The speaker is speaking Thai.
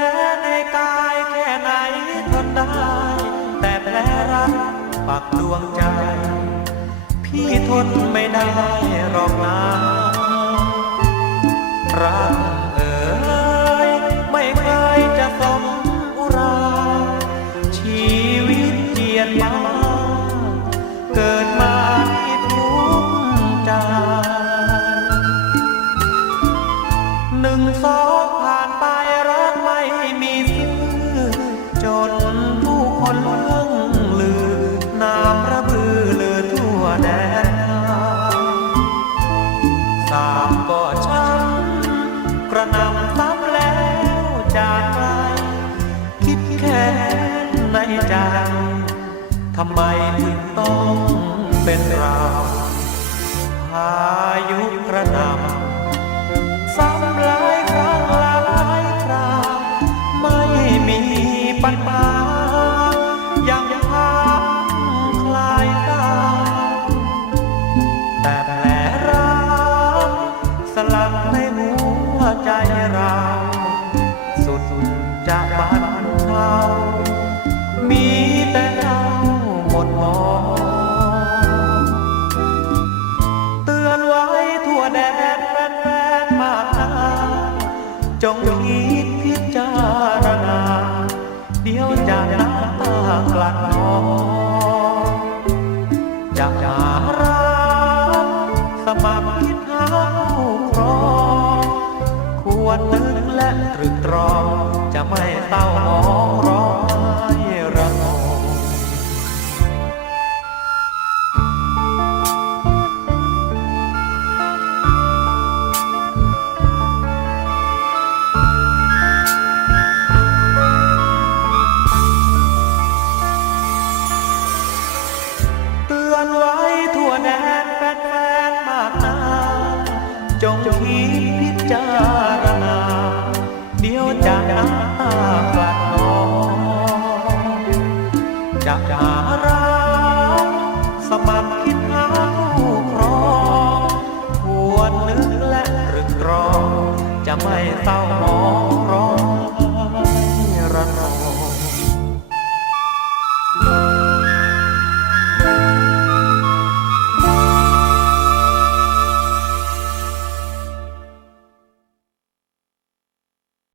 แผลในกายแค่ไหนทนได้ แต่แผลรักปักดวงใจ พี่ทนไม่ได้หรอกนะรัก สามก็ช้ำกระนำซ้ำแล้วจากไกลคิดแค่ในใจทำไมถึงต้องเป็นเราพายุกระนำซ้ำหลายครั้งหลายคราวไม่มีปัญหายังพักคลายตาแต่ ลักในหัวใจเรา สุดจะบรรเทามีแต่เราหมดหมองเตือนไว้ทั่วแดนแฟนๆมากนาจงคิดพิจารณา เดี๋ยวจะน้ำตากลัดนองจะหา สมัครคิดหาครองควรนึกและตรึกตรอง จะไม่เศร้าหมองร้อง จงคิดพิจารณา เดี๋ยวจะน้ำตากลัดนองจะหารักสมัครคิดหาคู่ครองควรนึกและรึกรอง จะไม่เศร้าหมอง